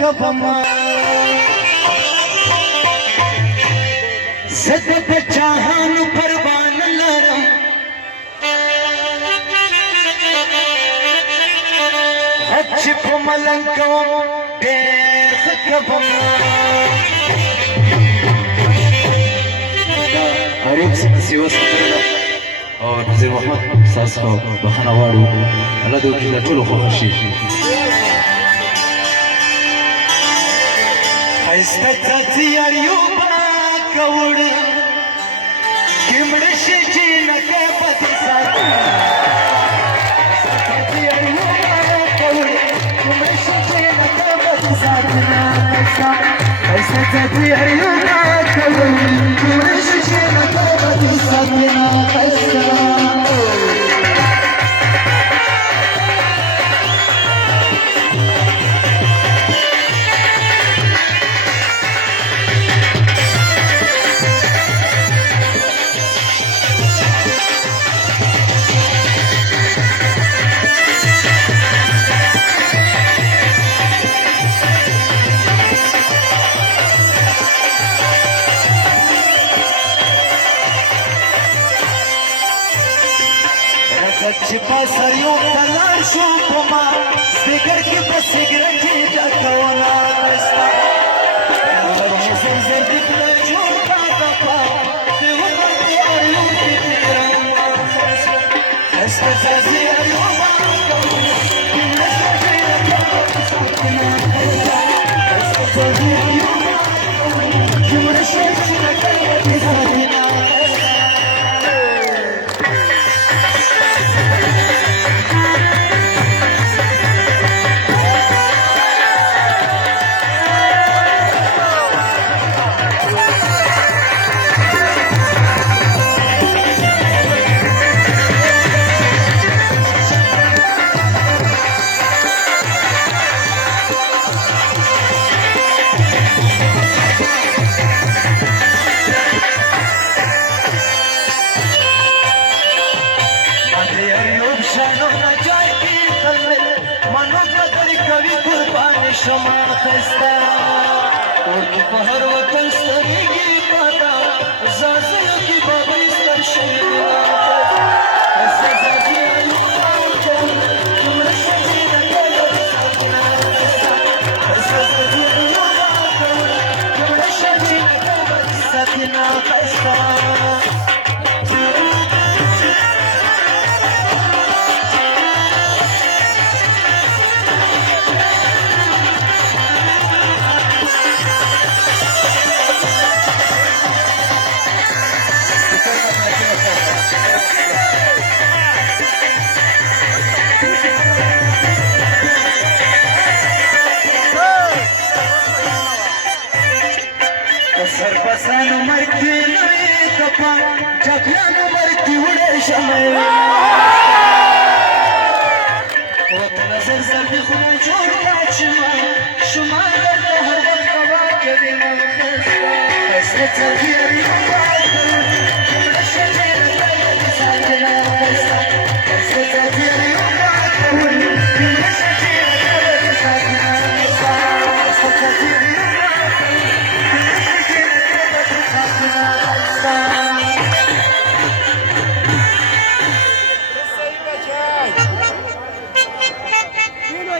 کبما زد بچاهان پروان لرم اچ په ملنګ کوم ډېر کبما اړیک سیوا سره او نظیر محمد تاسو بخښنه غواړو الله دې وکړي دا ټول خوښ شي ښایسته څاڅي ایوبه کوړ کې مړه شي چې نکه پاتې ساتي څاڅي ایوبه کوړ کې مړه شي چې نکه پاتې ساتي ښایسته څاڅي ایوبه کوړ کې مړه شي چې نکه پاتې ساتي ښایسته چې په سر یو تلار شو په ما سپیکر کې په سګرټ ډکونه نسته چې زنځیر دې کړه جوړ کړه په دې وګړي اړو کې تیرم ښایسته ځاځي اړو شما خسته اور کی په هر وطن سترګې پاتا زازیو کی بابای ستر شي سربسانو مرکی نوی کپا جگیانو مرکی وڑے شمع وقت نظر زردی خونه جوڑ کچما شما در هر وقت کبا کدیم خستا خستا تغییری